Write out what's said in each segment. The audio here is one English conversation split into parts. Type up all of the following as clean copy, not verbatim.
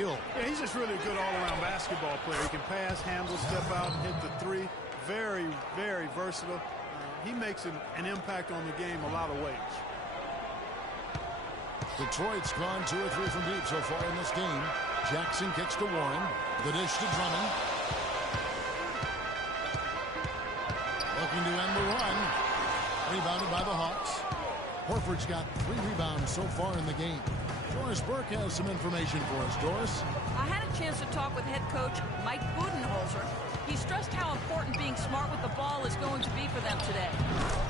skill. Yeah, he's just really a good all-around basketball player. He can pass, handle, step out, and hit the three. Very, very versatile. He makes an impact on the game a lot of ways. Detroit's gone 2 or 3 from deep so far in this game. Jackson kicks to Warren. The dish to Drummond. Looking to end the run. Rebounded by the Hawks. Horford's got 3 rebounds so far in the game. Doris Burke has some information for us. Doris? I had a chance to talk with head coach Mike Budenholzer. He stressed how important being smart with the ball is going to be for them today.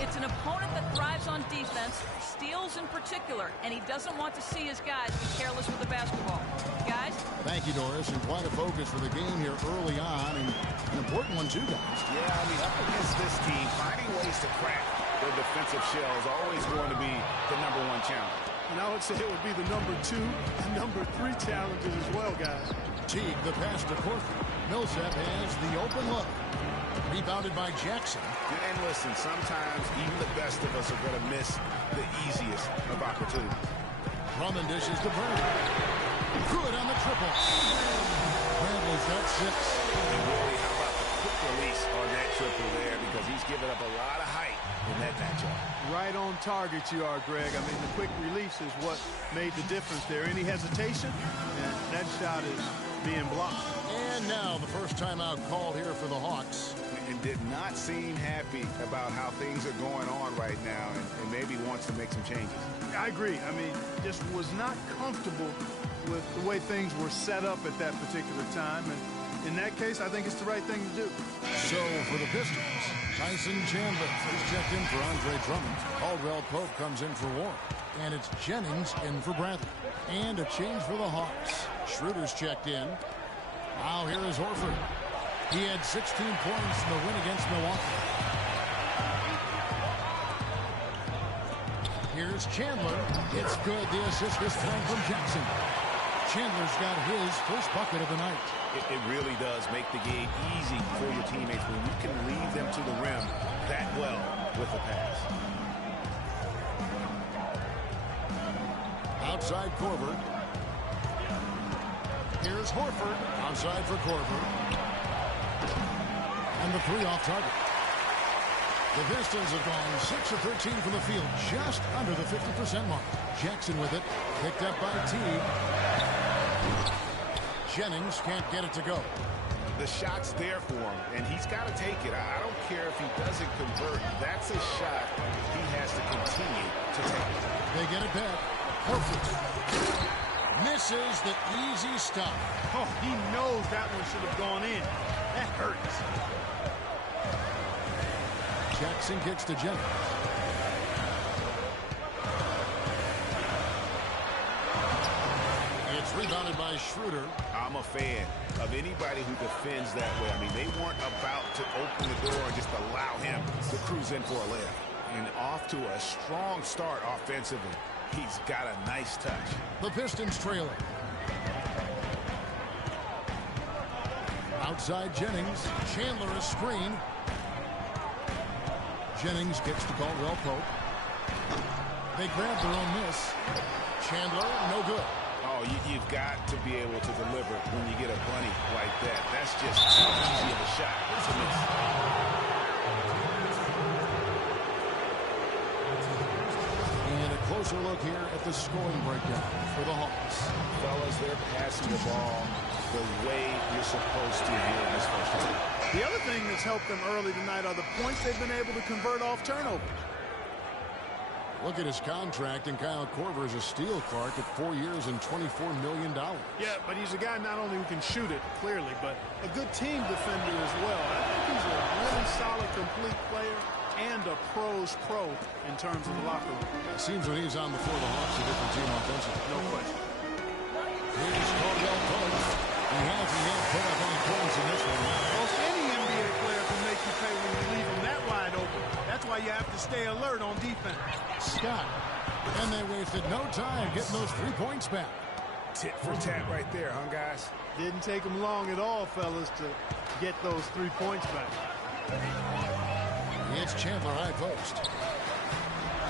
It's an opponent that thrives on defense, steals in particular, and he doesn't want to see his guys be careless with the basketball. Guys? Thank you, Doris, and quite a focus for the game here early on, and an important one too, guys. Yeah, I mean, up against this team, finding ways to crack their defensive shell is always going to be the #1 challenge. And I would say it would be the #2 and #3 challenges as well, guys. Teague, the pass to Horford. Millsap has the open look. Rebounded by Jackson. And listen, sometimes even the best of us are going to miss the easiest of opportunities. Drummond dishes to Bradley. Good on the triple. Bradley's got 6. And really, how about the quick release on that triple there, because he's given up a lot of height in that matchup. Right on target you are, Greg. I mean, the quick release is what made the difference there. Any hesitation, and that shot is being blocked. And now the first timeout called here for the Hawks. And did not seem happy about how things are going on right now, and maybe wants to make some changes. I agree. I mean, just was not comfortable with the way things were set up at that particular time. And in that case, I think it's the right thing to do. So for the Pistons, Tyson Chandler is checked in for Andre Drummond. Caldwell Pope comes in for Warren. And it's Jennings in for Bradley. And a change for the Hawks. Schroeder's checked in. Now here is Horford. He had 16 points in the win against Milwaukee. Here's Chandler. It's good. The assist this time from Jackson. Chandler's got his first bucket of the night. It really does make the game easy for your teammates when you can lead them to the rim that well with a pass. Outside Korver. Here's Horford. Outside for Korver. And the 3 off target. The Pistons have gone 6 of 13 from the field, just under the 50% mark. Jackson with it. Picked up by Teague. Jennings can't get it to go. The shot's there for him, and he's got to take it. I don't care if he doesn't convert. That's a shot he has to continue to take. They get it back. Horford misses the easy stop. Oh, he knows that one should have gone in. That hurts. Jackson kicks to Jennings. It's rebounded by Schroeder. I'm a fan of anybody who defends that way. I mean, they weren't about to open the door and just allow him to cruise in for a layup. And off to a strong start offensively. He's got a nice touch. The Pistons trailing. Outside Jennings. Chandler is screen. Jennings gets to Caldwell Pope. They grab their own miss. Chandler, no good. Oh, you've got to be able to deliver when you get a bunny like that. That's just too easy of a shot. It's a miss. And a closer look here at the scoring breakdown for the Hawks. Fellas, they're passing the ball the way you're supposed to here in this first half. The other thing that's helped them early tonight are the points they've been able to convert off turnover. Look at his contract, and Kyle Korver is a steal, Clark, at 4 years and $24 million. Yeah, but he's a guy not only who can shoot it, clearly, but a good team defender as well. I think he's a really solid, complete player and a pro's pro in terms of the locker room. It seems when he's on the floor, the Hawks are a different team offensively. No question. Here's Caldwell Pope. He hasn't yet put up any points in this one. Most any NBA player can make you pay when you leave him that wide open. That's why you have to stay alert on defense. Scott. And they wasted no time getting those 3 points back. Tit for tat right there, huh, guys? Didn't take them long at all, fellas, to get those 3 points back. It's Chandler high post.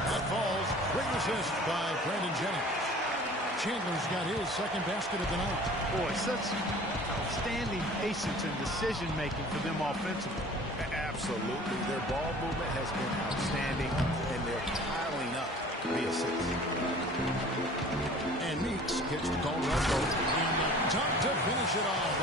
That falls. Quick assist by Brandon Jennings. Chandler's got his second basket of the night. Boy, such outstanding patience and decision-making for them offensively. Absolutely. Their ball movement has been outstanding, and they're piling up the assists. And Meeks gets the Caldwell Pope in the dunk to finish it off.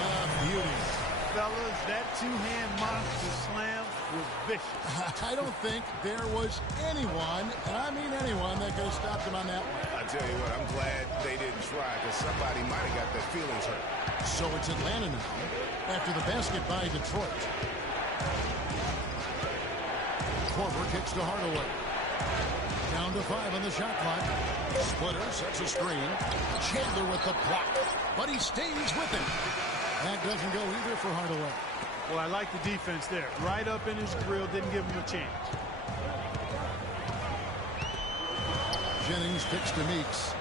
Beauty. Fellas, that two-hand monster slam was vicious. I don't think there was anyone, and I mean anyone, that could have stopped him on that one. I tell you what, I'm glad they didn't try, because somebody might have got their feelings hurt. So it's Atlanta now after the basket by Detroit. Korver kicks to Hardaway. Down to 5 on the shot clock. Splitter sets a screen. Chandler with the block, but he stays with it. That doesn't go either for Hardaway. Well, I like the defense there. Right up in his grill, didn't give him a chance. Jennings kicks to Meeks.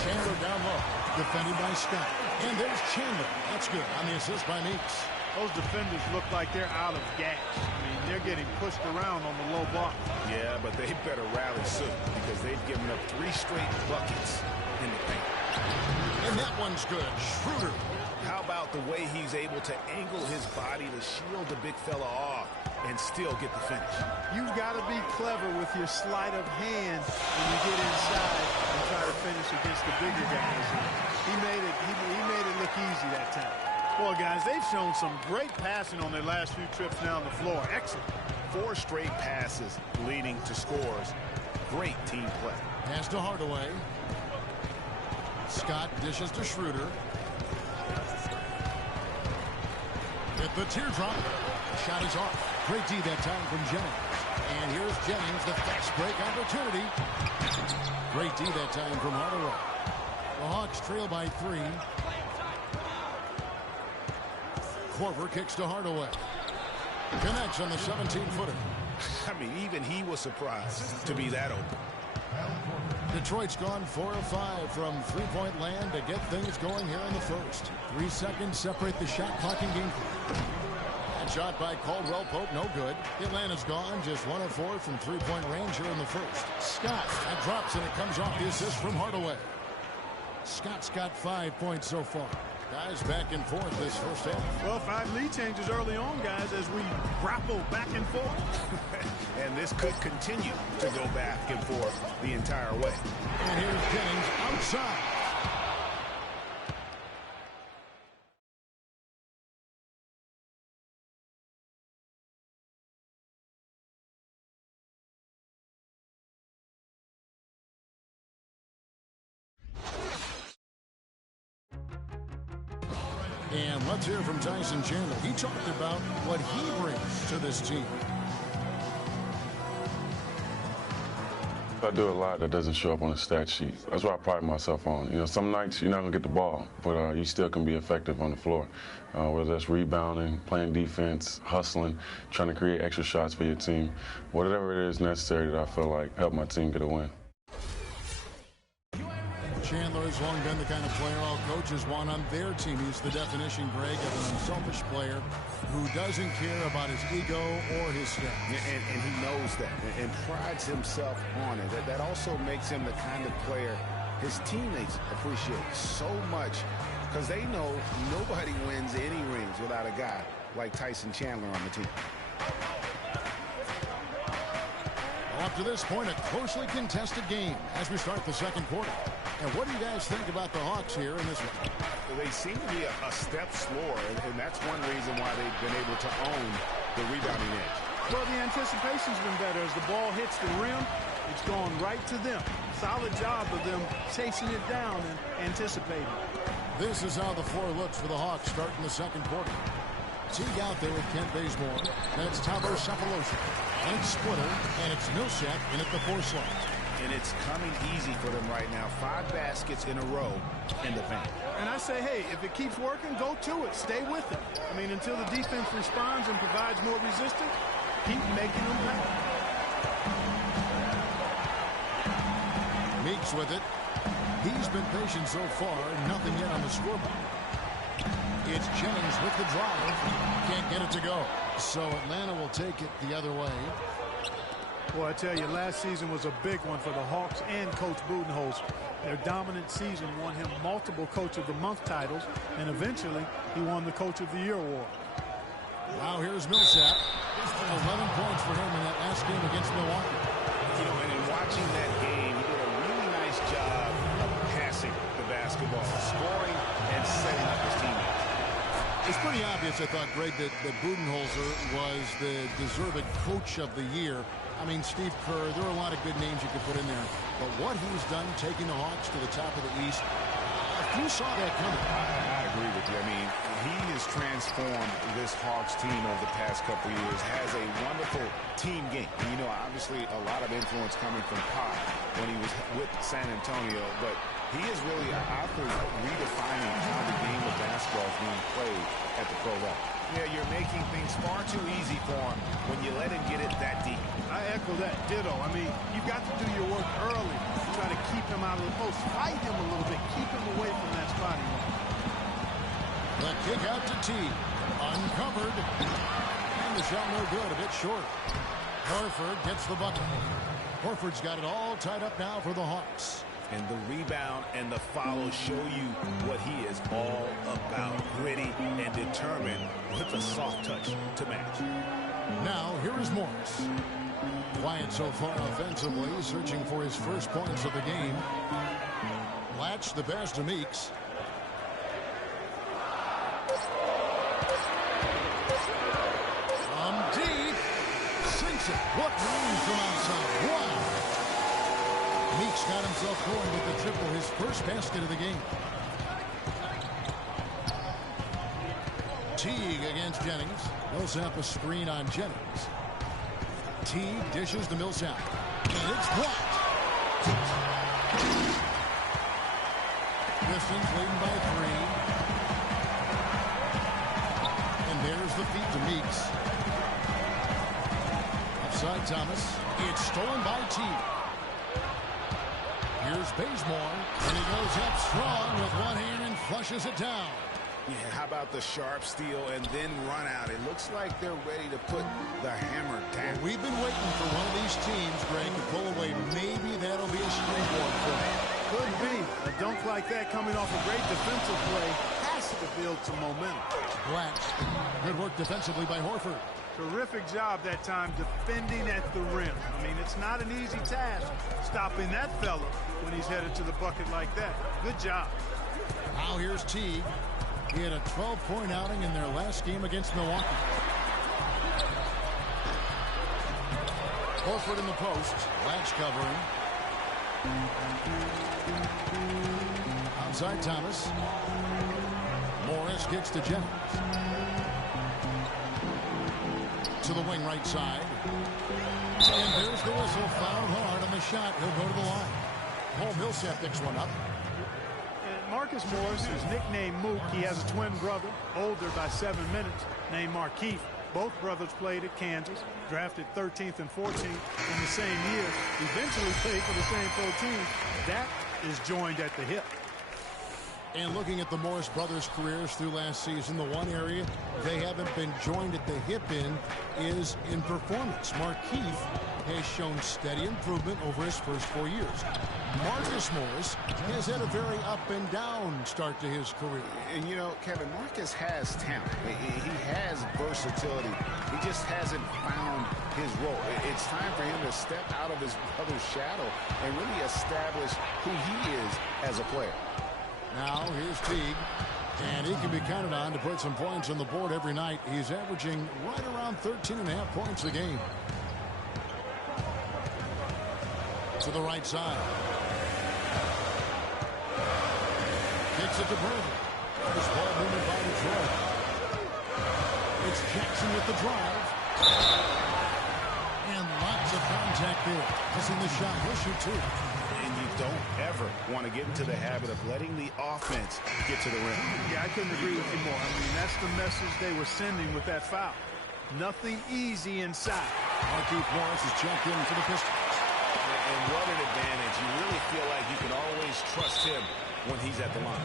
Chandler down low, defended by Scott. And there's Chandler. That's good on the assist by Meeks. Those defenders look like they're out of gas. I mean, they're getting pushed around on the low block. Yeah, but they better rally soon, because they've given up 3 straight buckets in the paint. And that one's good. Schroeder. How about the way he's able to angle his body to shield the big fella off and still get the finish? You've got to be clever with your sleight of hand when you get inside and try to finish against the bigger guys. He made it look easy that time. Boy, guys, they've shown some great passing on their last few trips down the floor. Excellent. 4 straight passes leading to scores. Great team play. Pass to Hardaway. Scott dishes to Schroeder. With the teardrop. The shot is off. Great D that time from Jennings. And here's Jennings, the fast break opportunity. Great D that time from Hardaway. The Hawks trail by 3. Korver kicks to Hardaway. Connects on the 17-footer. I mean, even he was surprised to be that open. Detroit's gone 4 of 5 from three-point land to get things going here in the first. 3 seconds separate the shot clock and game clock. That shot by Caldwell Pope, no good. Atlanta's gone just 1 of 4 from three-point range here in the first. Scott, that drops and it comes off the assist from Hardaway. Scott's got 5 points so far. Guys back and forth this first half. Well, 5 lead changes early on, guys, as we grapple back and forth. And this could continue to go back and forth the entire way. And here's Jennings outside. And let's hear from Tyson Chandler. He talked about what he brings to this team. I do a lot that doesn't show up on the stat sheet. That's what I pride myself on. You know, some nights you're not going to get the ball, but you still can be effective on the floor. Whether that's rebounding, playing defense, hustling, trying to create extra shots for your team. Whatever it is necessary that I feel like help my team get a win. Chandler has long been the kind of player all coaches want on their team. He's the definition, Greg, of an unselfish player who doesn't care about his ego or his stats. And he knows that and prides himself on it. That also makes him the kind of player his teammates appreciate so much, because they know nobody wins any rings without a guy like Tyson Chandler on the team. Up to this point, a closely contested game as we start the second quarter. And what do you guys think about the Hawks here in this one? They seem to be a step slower, and that's one reason why they've been able to own the rebounding edge. Well, the anticipation's been better. As the ball hits the rim, it's going right to them. Solid job of them chasing it down and anticipating. This is how the floor looks for the Hawks starting the second quarter. Teague out there with Kent Bazemore. That's Tavo Cephalosha. And Splitter. And it's Millsap in at the 4 slot. And it's coming easy for them right now. 5 baskets in a row in the paint. And I say, hey, if it keeps working, go to it. Stay with it. I mean, until the defense responds and provides more resistance, keep making them pay. Meeks with it. He's been patient so far. Nothing yet on the scoreboard. It's Jennings with the drive. Can't get it to go. So Atlanta will take it the other way. Well, I tell you, last season was a big one for the Hawks and Coach Budenholzer. Their dominant season won him multiple Coach of the Month titles, and eventually he won the Coach of the Year award. Now here's Millsap. 11 points for him in that last game against Milwaukee. You know, and in watching that game, he did a really nice job of passing the basketball, scoring, and setting up his teammates. It's pretty obvious, I thought, Greg, that Budenholzer was the deserved Coach of the Year. I mean, Steve Kerr, there are a lot of good names you could put in there. But what he's done taking the Hawks to the top of the East, you saw that coming. I agree with you. I mean, he has transformed this Hawks team over the past couple of years, has a wonderful team game. And, you know, obviously a lot of influence coming from Pop when he was with San Antonio, but he is really, I think, redefining how the game of basketball is being played at the pro level. Yeah, you're making things far too easy for him when you let him get it that deep. I echo that. Ditto. I mean, you've got to do your work early to try to keep him out of the post. Fight him a little bit. Keep him away from that spot he wants. The kick out to T. Uncovered. And the shot no good. A bit short. Horford gets the bucket. Horford's got it all tied up now for the Hawks. And the rebound and the follow show you what he is all about. Gritty and determined with a soft touch to match. Now, here is Morris. Quiet so far offensively, searching for his first points of the game. Latch the pass to Meeks. From deep. Sinks it. What range from outside. Wow. Meeks got himself going with the triple, his first basket of the game. Teague against Jennings. Millsap a screen on Jennings. Teague dishes to Millsap. And it's blocked. Pistons leading by 3. And there's the feed to Meeks. Upside Thomas. It's stolen by Teague. Here's Bazemore, and he goes up strong with one hand and flushes it down. Yeah, how about the sharp steal and then run out? It looks like they're ready to put the hammer down. We've been waiting for one of these teams, Greg, to pull away. Maybe that'll be a springboard for them. Could be. A dunk like that coming off a great defensive play has to build some momentum. Black. Good work defensively by Horford. Terrific job that time defending at the rim. I mean, it's not an easy task stopping that fella when he's headed to the bucket like that. Good job. Now here's Teague. He had a 12-point outing in their last game against Milwaukee. Horford in the post. Latch covering. Outside Thomas. Morris kicks to Jennings. To the wing right side. And there's the whistle. Fouled hard on the shot. He'll go to the line. Paul Millsap picks one up. Marcus Morris is nicknamed Mook. He has a twin brother, older by 7 minutes, named Markeith. Both brothers played at Kansas, drafted 13th and 14th in the same year, eventually played for the same pro team. That is joined at the hip. And looking at the Morris brothers' careers through last season, the one area they haven't been joined at the hip in is in performance. Markeith has shown steady improvement over his first 4 years. Marcus Morris has had a very up and down start to his career. And, you know, Kevin, Marcus has talent. He has versatility. He just hasn't found his role. It's time for him to step out of his brother's shadow and really establish who he is as a player. Now, here's Teague, and he can be counted on to put some points on the board every night. He's averaging right around 13.5 points a game. To the right side. Kicks it to Berger. This ball movement by Detroit. It's Jackson with the drive. And lots of contact there. Missing the shot. He'll shoot 2. And you don't ever want to get into the habit of letting the offense get to the rim. Yeah, I couldn't agree with you more. I mean, that's the message they were sending with that foul. Nothing easy inside. Markeith Morris is checked in for the Pistons. And what an advantage. You really feel like you can always trust him when he's at the line.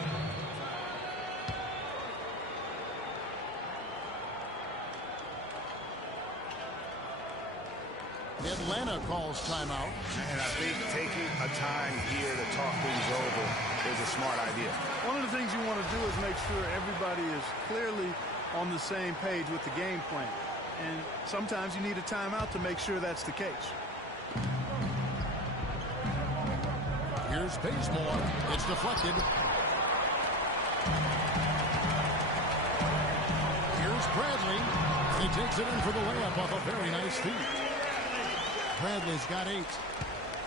It Atlanta calls timeout. And I think taking a time here to talk things over is a smart idea. One of the things you want to do is make sure everybody is clearly on the same page with the game plan. And sometimes you need a timeout to make sure that's the case. Here's Bazemore. It's deflected. Here's Bradley. He takes it in for the layup off a very nice feed. Bradley's got 8.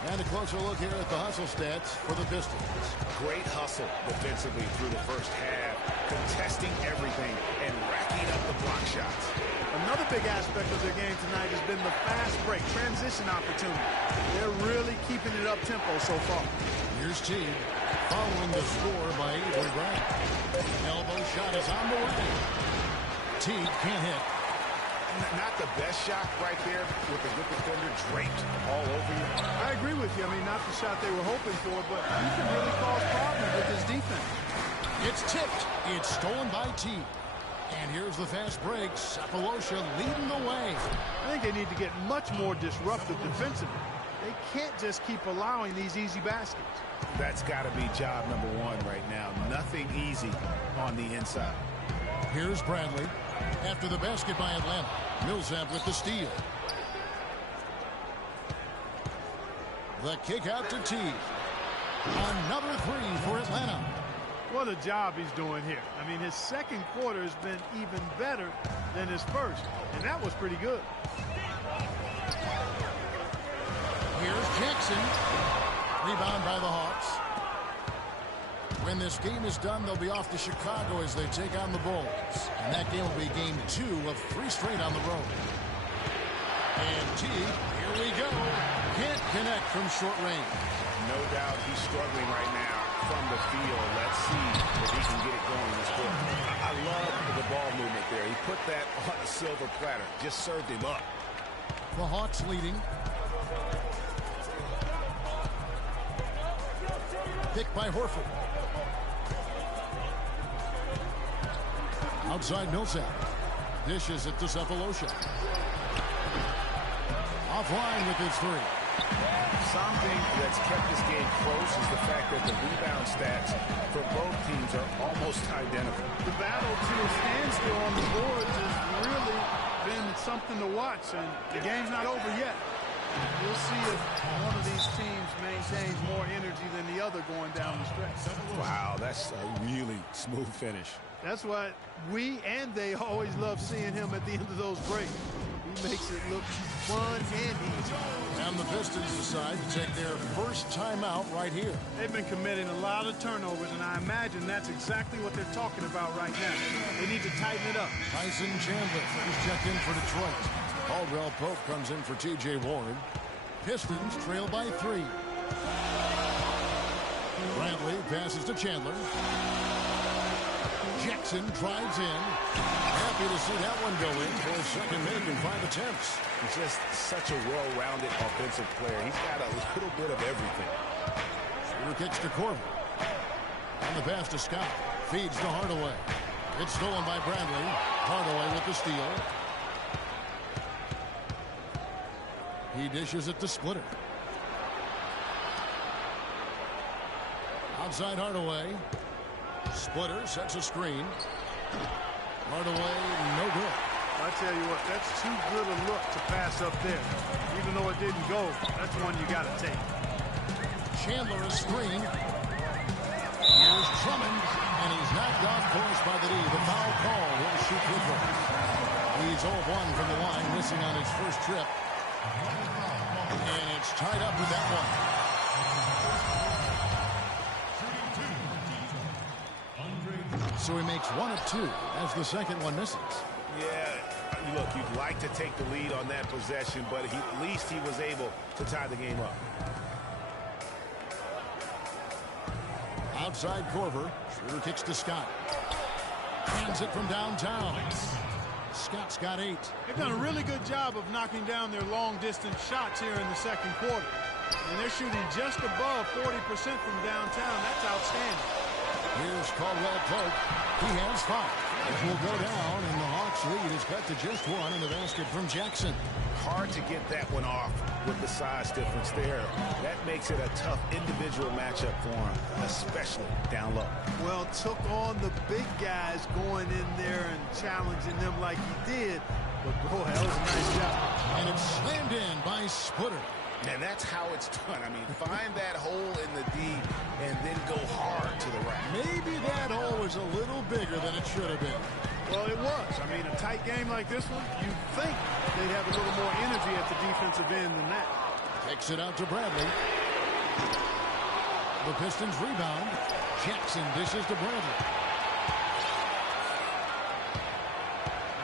And a closer look here at the hustle stats for the Pistons. Great hustle defensively through the first half, contesting everything and racking up the block shots. Another big aspect of their game tonight has been the fast break, transition opportunity. They're really keeping it up-tempo so far. Here's Teague, following the score by Avery Bradley. Elbow shot is on the way. Teague can't hit. Not the best shot right there with a good defender draped all over you. I agree with you. I mean, not the shot they were hoping for, but he can really cause problems with his defense. It's tipped. It's stolen by Teague. And here's the fast break. Sapolosha leading the way. I think they need to get much more disruptive defensively. They can't just keep allowing these easy baskets. That's got to be job number 1 right now. Nothing easy on the inside. Here's Bradley. After the basket by Atlanta, Millsap with the steal. The kick out to Teague. Another 3 for Atlanta. What a job he's doing here. I mean, his second quarter has been even better than his first, and that was pretty good. Here's Jackson. Rebound by the Hawks. When this game is done, they'll be off to Chicago as they take on the Bulls. And that game will be game 2 of 3 straight on the road. And Teague, here we go. Can't connect from short range. No doubt he's struggling right now from the field. Let's see if he can get it going this quarter. I love the ball movement there. He put that on a silver platter. Just served him up. The Hawks leading. Picked by Horford. Outside Millsap. Dishes it to Cephalosha. Offline with his 3. Something that's kept this game close is the fact that the rebound stats for both teams are almost identical. The battle to a standstill on the boards has really been something to watch, and the game's not over yet. We'll see if one of these teams maintains more energy than the other going down the stretch. Wow, that's a really smooth finish. That's why we and they always love seeing him at the end of those breaks. He makes it look fun and easy. And the Pistons decide to take their first timeout right here. They've been committing a lot of turnovers, and I imagine that's exactly what they're talking about right now. They need to tighten it up. Tyson Chandler is checked in for Detroit. Caldwell Pope comes in for T.J. Ward. Pistons trail by 3. Bradley passes to Chandler. Jackson drives in. Happy to see that one go in for his second make in 5 attempts. He's just such a well-rounded offensive player. He's got a little bit of everything. Shooter kicks to Corbin. On the pass to Scott. Feeds to Hardaway. It's stolen by Bradley. Hardaway with the steal. He dishes it to Splitter. Outside Hardaway. Splitter sets a screen. Hardaway, no good. I tell you what, that's too good a look to pass up there. Even though it didn't go, that's one you got to take. Chandler is screened. Here's Drummond, and he's knocked off course by the D. The foul call. He'll shoot with it. He's 0-1 from the line, missing on his first trip. And it's tied up with that one. So he makes 1 of 2 as the second one misses. Yeah, look, you'd like to take the lead on that possession, but at least he was able to tie the game up. Outside Corver. Schroeder kicks to Scott. Hands it from downtown. Scott's got 8. They've done a really good job of knocking down their long-distance shots here in the second quarter. And they're shooting just above 40% from downtown. That's outstanding. Here's Caldwell Pope. He has 5. It will go down, and the Hawks Hawks lead is cut to just one in the basket from Jackson. Hard to get that one off with the size difference there. That makes it a tough individual matchup for him, especially down low. Well, took on the big guys going in there and challenging them like he did. But, boy, that was a nice job. And it's slammed in by Splitter. And that's how it's done. I mean, find that hole in the D and then go hard to the rack. Maybe that hole was a little bigger than it should have been. Well, it was. I mean, a tight game like this one, you'd think they'd have a little more energy at the defensive end than that. Takes it out to Bradley. The Pistons rebound. Jackson dishes to Bradley.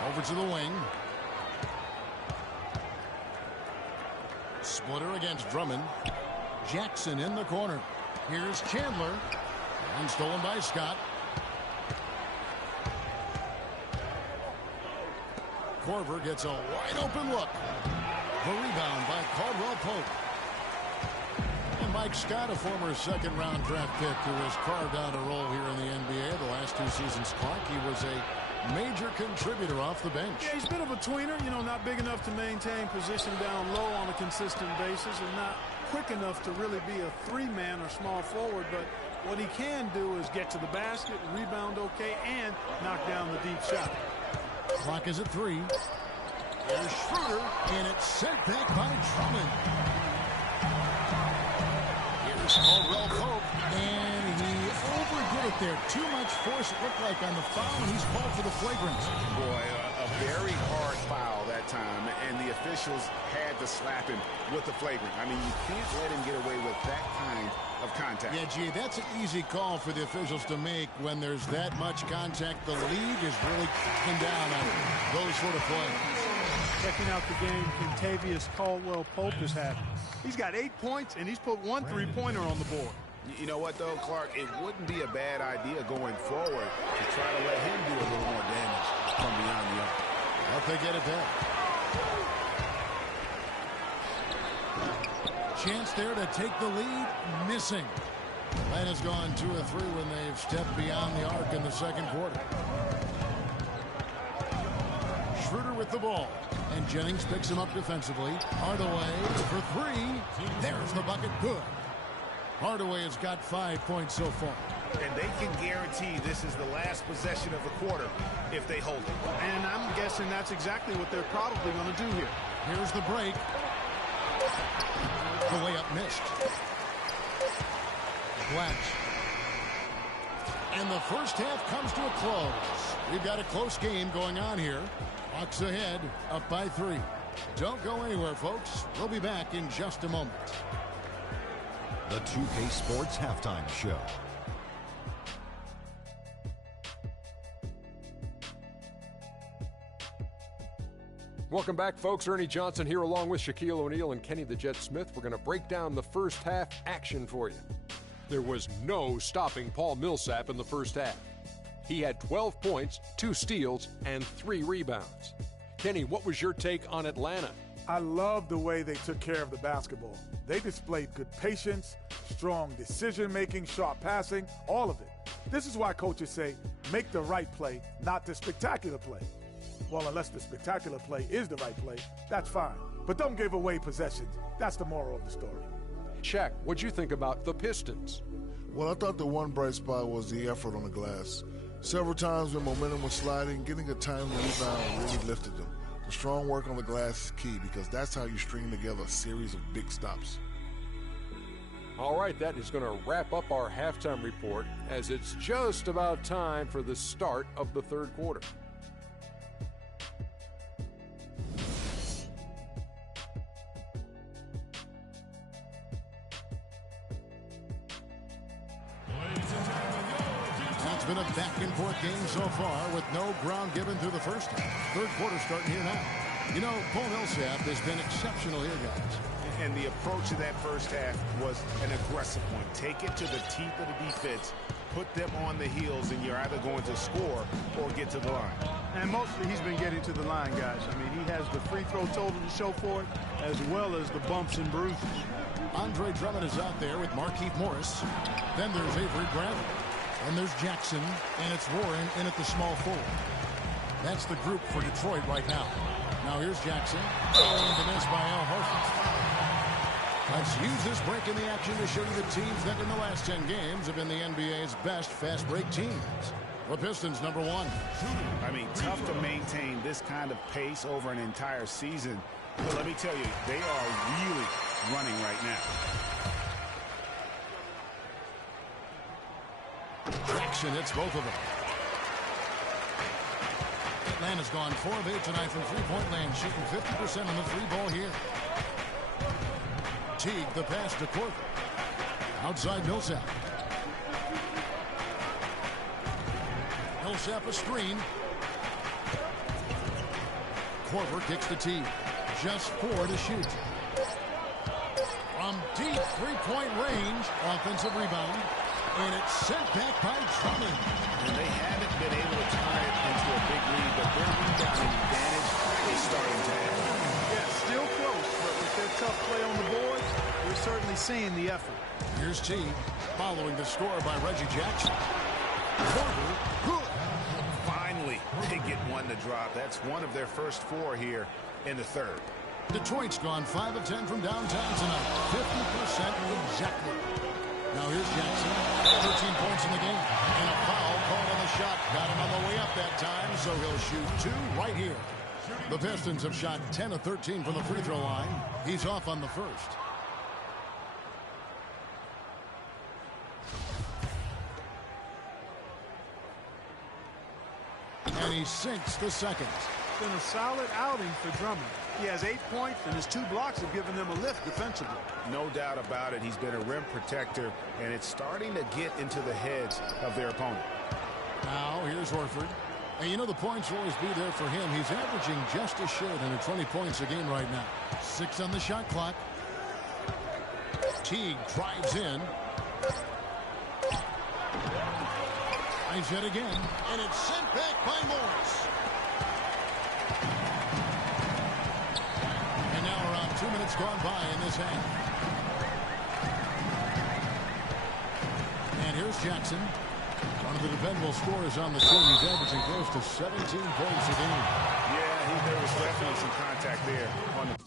Over to the wing. Splitter against Drummond. Jackson in the corner. Here's Chandler. And stolen by Scott. Korver gets a wide open look. The rebound by Caldwell Pope. And Mike Scott, a former second-round draft pick who has carved out a role here in the NBA the last 2 seasons. Clark, he was a major contributor off the bench. Yeah, he's a bit of a tweener, you know, not big enough to maintain position down low on a consistent basis and not quick enough to really be a three-man or small forward, but what he can do is get to the basket, rebound okay, and knock down the deep shot. Clock is at 3. Here's Schroeder, and it's sent back by Drummond. Here's Caldwell Pope, and he overdid it there. Too much force, it looked like, on the foul, and he's called for the flagrant. Boy, a very hard foul that time, and the officials had to slap him with the flagrant. I mean, you can't let him get away with that kind of contact. Yeah, gee, that's an easy call for the officials to make when there's that much contact. The league is really cracking down on those sort of plays. Checking out the game, Kentavious Caldwell-Pope has had. He's got 8 points, and he's put 1 three-pointer on the board. You know what, though, Clark? It wouldn't be a bad idea going forward to try to let him do a little more damage from beyond the arc. Hope they get it there. Chance there to take the lead, missing. Atlanta's gone 2 of 3 when they've stepped beyond the arc in the second quarter. Schroeder with the ball, and Jennings picks him up defensively. Hardaway for 3. There's the bucket, good. Hardaway has got 5 points so far. And they can guarantee this is the last possession of the quarter if they hold it. And I'm guessing that's exactly what they're probably going to do here. Here's the break. The layup missed. Blatch. And the first half comes to a close. We've got a close game going on here. Hawks ahead, up by 3. Don't go anywhere, folks. We'll be back in just a moment. The 2K Sports Halftime Show. Welcome back, folks. Ernie Johnson here along with Shaquille O'Neal and Kenny the Jet Smith. We're going to break down the first half action for you. There was no stopping Paul Millsap in the first half. He had 12 points, 2 steals, and 3 rebounds. Kenny, what was your take on Atlanta? I love the way they took care of the basketball. They displayed good patience, strong decision-making, sharp passing, all of it. This is why coaches say, make the right play, not the spectacular play. Well, unless the spectacular play is the right play, that's fine. But don't give away possessions. That's the moral of the story. Shaq, what'd you think about the Pistons? Well, I thought the one bright spot was the effort on the glass. Several times when momentum was sliding, getting a timely rebound really lifted them. The strong work on the glass is key because that's how you string together a series of big stops. All right, that is going to wrap up our halftime report as it's just about time for the start of the third quarter. It's been a back-and-forth game so far with no ground given through the first half. Third quarter starting here now. You know, Paul Millsap has been exceptional here, guys. And the approach of that first half was an aggressive one. Take it to the teeth of the defense, put them on the heels, and you're either going to score or get to the line. And mostly he's been getting to the line, guys. I mean, he has the free throw total to show for it, as well as the bumps and bruises. Andre Drummond is out there with Markieff Morris. Then there's Avery Bradley. And there's Jackson, and it's Warren in at the small forward. That's the group for Detroit right now. Now here's Jackson. Oh, the miss by Al Horford. Let's use this break in the action to show you the teams that in the last 10 games have been the NBA's best fast break teams. The Pistons, number 1. I mean, tough to maintain this kind of pace over an entire season. But let me tell you, they are really running right now. Jackson hits both of them. Atlanta's gone 4 of 8 tonight from three-point land, shooting 50% on the three ball here. Teague, the pass to Korver. Outside Millsap. Millsap a screen. Korver kicks to Teague. Just 4 to shoot. From deep three-point range, offensive rebound. And it's sent back by Drummond. And they haven't been able to turn it into a big lead, but their rebounding advantage is starting to happen. Yeah, still close, but with their tough play on the board, we're certainly seeing the effort. Here's Teague, following the score by Reggie Jackson. Korver, good. Finally, they get one to drop. That's one of their first 4 here in the third. Detroit's gone 5 of 10 from downtown tonight. 50% exactly. Now here's Jackson. 13 points in the game. And a foul called on the shot. Got him on the way up that time, so he'll shoot 2 right here. The Pistons have shot 10 of 13 from the free throw line. He's off on the first. And he sinks the second. It's been a solid outing for Drummond. He has 8 points, and his 2 blocks have given them a lift defensively. No doubt about it. He's been a rim protector, and it's starting to get into the heads of their opponent. Now here's Horford. And you know the points will always be there for him. He's averaging just a shade under 20 points a game right now. 6 on the shot clock. Teague drives in. Tries it again. And it's sent back by Morris. And now around 2 minutes gone by in this half. And here's Jackson. One of the dependable scorers on the team. He's averaging close to 17 points a game. Yeah, there was definitely some contact there on the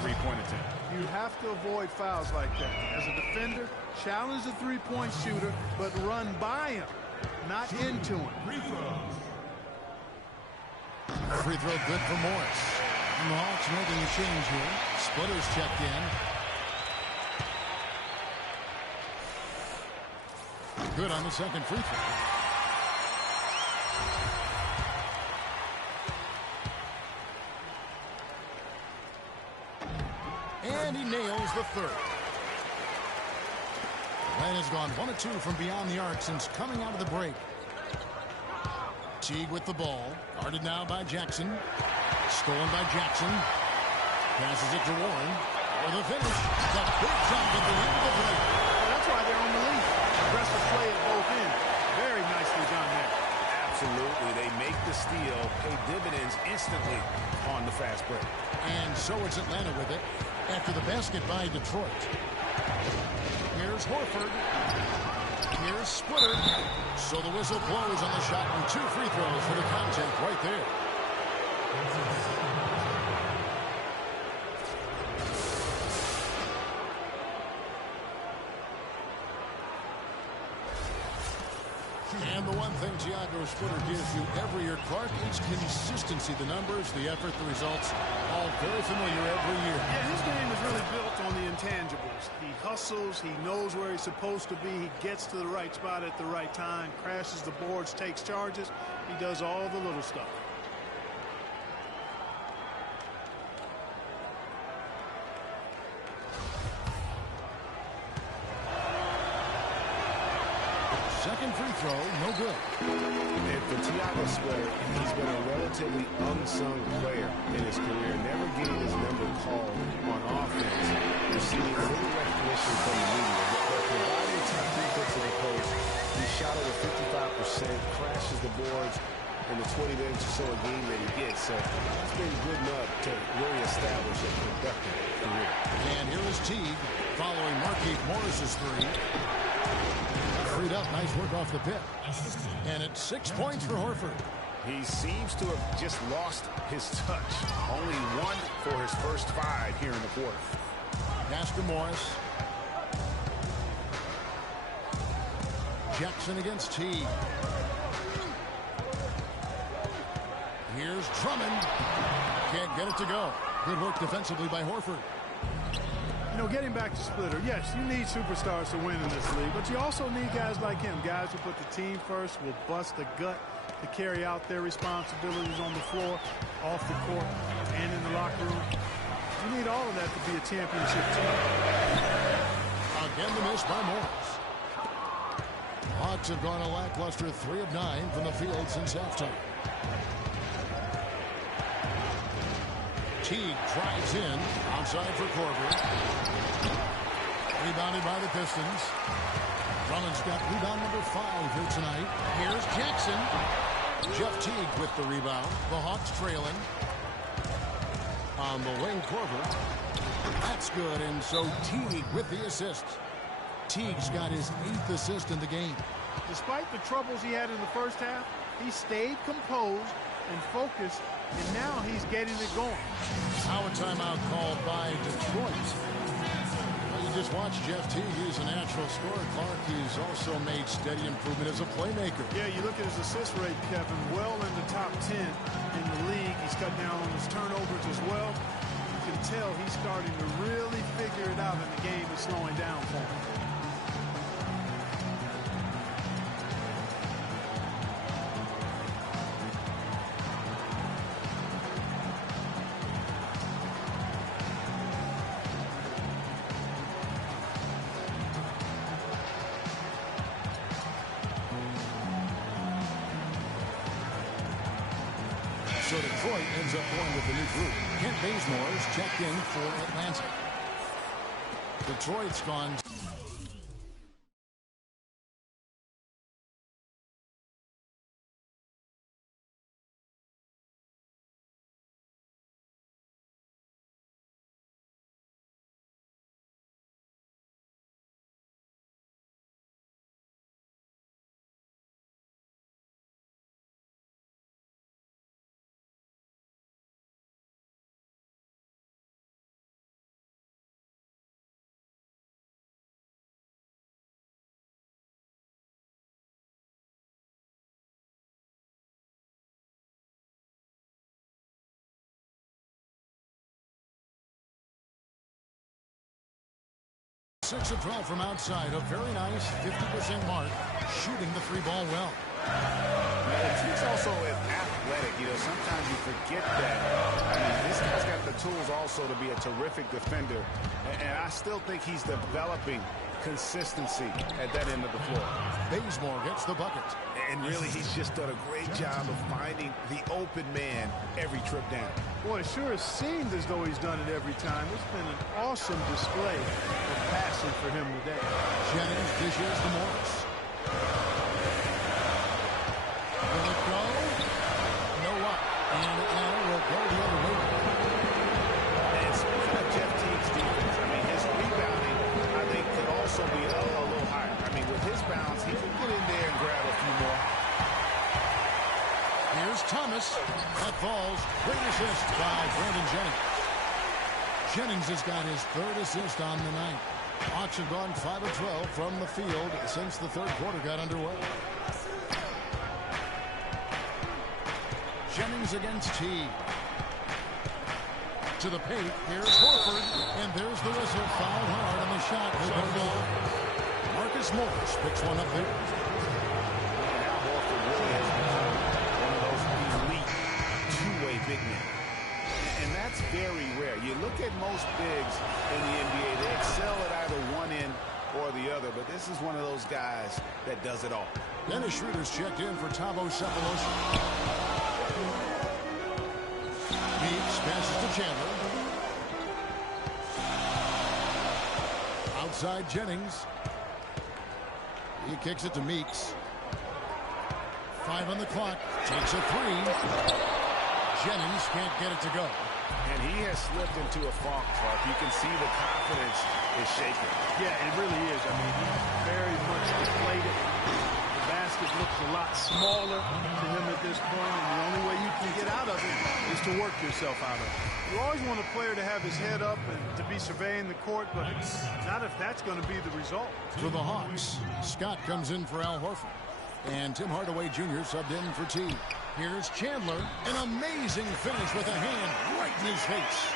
three-point attempt. You have to avoid fouls like that. As a defender, challenge the three-point shooter, but run by him, not into him. Free throw good for Morris. And the Hawks making a change here. Splitter's checked in. Good on the second free throw. And he nails the third. Atlanta's gone 1 of 2 from beyond the arc since coming out of the break. Teague with the ball. Guarded now by Jackson. Stolen by Jackson. Passes it to Warren. For the finish. The big jump at the end of the break. Well, that's why they're on the lead. Aggressive play at both ends. Very nicely done there. Absolutely. They make the steal, pay dividends instantly on the fast break. And so it's Atlanta with it after the basket by Detroit. Here's Horford. Here's Splitter. So the whistle blows on the shot and 2 free throws for the contact right there. And the one thing Tiago Splitter gives you every year, Clark, is consistency. The numbers, the effort, the results, all very familiar every year. Yeah, his game is really built on the intangibles. He hustles. He knows where he's supposed to be. He gets to the right spot at the right time, crashes the boards, takes charges. He does all the little stuff. Second free throw, no good. And for Tiago Splitter, he's been a relatively unsung player in his career, never getting his number called on offense, receiving a little recognition from the media, but providing top defense in the post. He shot over 55%, crashes the boards in the 20 minutes or so a game that he gets. So it's been good enough to really establish a productive career. And here is Teague following Markieff Morris's three. Freed up, nice work off the pit. And it's 6 points for Horford. He seems to have just lost his touch. Only one for his first 5 here in the quarter. Pass to Morris. Jackson against Teague. Here's Drummond. Can't get it to go. Good work defensively by Horford. You know, getting back to Splitter, yes, you need superstars to win in this league, but you also need guys like him, guys who put the team first, will bust the gut to carry out their responsibilities on the floor, off the court, and in the locker room. You need all of that to be a championship team. Again, the miss by Morris. Hawks have gone a lackluster 3 of 9 from the field since halftime. Teague drives in, outside for Korver. Rebounded by the Pistons. Drummond's got rebound number 5 here tonight. Here's Jackson. Jeff Teague with the rebound. The Hawks trailing. On the wing, Korver. That's good, and so Teague with the assist. Teague's got his 8th assist in the game. Despite the troubles he had in the first half, he stayed composed and focused, and now he's getting it going. Now a timeout called by Detroit. Well, you just watched Jeff Teague. He's a natural scorer. Clark, he's also made steady improvement as a playmaker. Yeah, you look at his assist rate, Kevin, well in the top 10 in the league. He's cut down on his turnovers as well. You can tell he's starting to really figure it out, and the game is slowing down for him. So Detroit ends up going with the new group. Kent Bazemore is checked in for Atlanta. Detroit's gone. Six of 12 from outside. A very nice 50% mark. Shooting the 3-ball well. He's also athletic. You know, sometimes you forget that. I mean, this guy's got the tools also to be a terrific defender. And I still think he's developing consistency at that end of the floor. Bazemore gets the bucket. And really, he's just done a great job of finding the open man every trip down. Boy, it sure has seemed as though he's done it every time. It's been an awesome display of passing for him today. Jennings dishes to Morris. Will it go? No up. And Atlanta will go the other way. And speaking of Jeff Teague's defense, I mean, his rebounding, I think, could also be a little higher. I mean, with his bounce, he can get in there and grab a few more. Here's Thomas. That falls. Great assist by Brandon Jennings. Jennings has got his 3rd assist on the night. Hawks have gone 5 of 12 from the field since the 3rd quarter got underway. Jennings against T. To the paint. Here's Horford. And there's the whistle. Fouled hard on the shot. Here goes goal. Marcus Morris picks one up there. Now Horford really has become one of those elite two-way big men. And that's very rare. You look at most bigs in the NBA, they excel at either one end or the other, but this is one of those guys that does it all. Dennis Schroeder's checked in for Thabo Sefolosha. Meeks passes to Chandler. Outside Jennings. He kicks it to Meeks. 5 on the clock. Takes a 3. Jennings can't get it to go. And he has slipped into a funk, Clark. You can see the confidence is shaking. Yeah, it really is. I mean, he's very much deflated. The basket looks a lot smaller to him at this point, and the only way you can get out of it is to work yourself out of it. You always want a player to have his head up and to be surveying the court, but not if that's going to be the result. For the Hawks, Scott comes in for Al Horford. And Tim Hardaway Jr. subbed in for T. Here's Chandler. An amazing finish with a hand right in his face.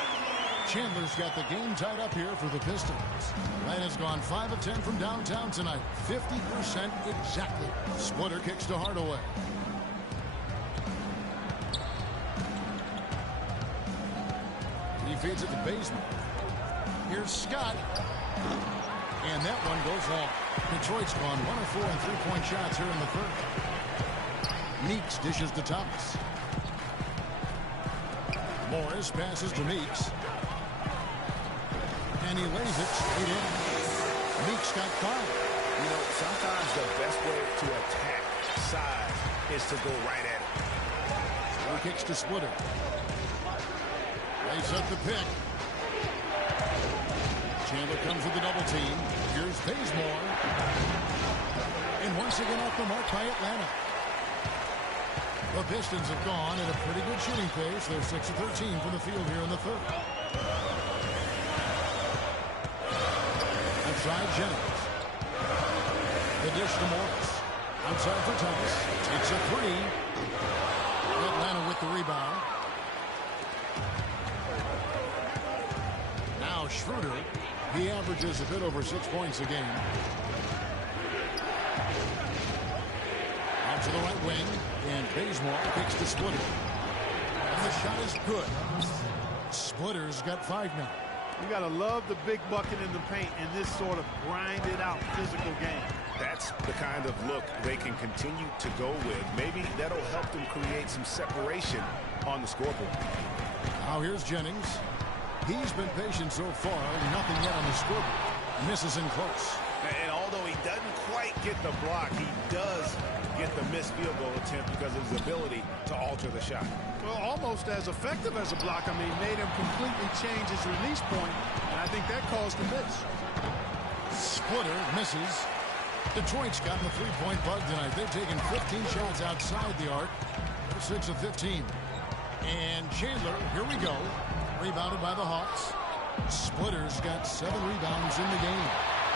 Chandler's got the game tied up here for the Pistons. Wright has gone 5 of 10 from downtown tonight. 50% exactly. Splitter kicks to Hardaway. He feeds it to Bazemore. Here's Scott. And that one goes long. Detroit's gone 1 of 4 on three-point shots here in the third. Meeks dishes to Thomas. Morris passes to Meeks. And he lays it straight in. Meeks got 5. You know, sometimes the best way to attack size is to go right at it. He kicks to Splitter. They set the pick. Chandler comes with the double team. Here's Bazemore. And once again off the mark by Atlanta. The Pistons have gone at a pretty good shooting pace. They're 6 of 13 from the field here in the third. Outside Jennings. The dish to Morris. Outside for Thomas. Takes a 3. Atlanta with the rebound. Now Schroeder. He averages a bit over 6 points a game. Out to the right wing. And Bazemore kicks to Splitter. And the shot is good. Splitter's got 5 now. You got to love the big bucket in the paint in this sort of grinded out physical game. That's the kind of look they can continue to go with. Maybe that'll help them create some separation on the scoreboard. Now here's Jennings. He's been patient so far. Nothing yet on the scoreboard. Misses in close. And although he doesn't quite get the block, he does get the missed field goal attempt because of his ability to alter the shot. Well, almost as effective as a block. I mean, made him completely change his release point, and I think that caused the miss. Splitter misses. Detroit's gotten the three-point bug tonight. They've taken 15 shots outside the arc. 6 of 15. And Chandler, here we go. Rebounded by the Hawks. Splitter's got 7 rebounds in the game.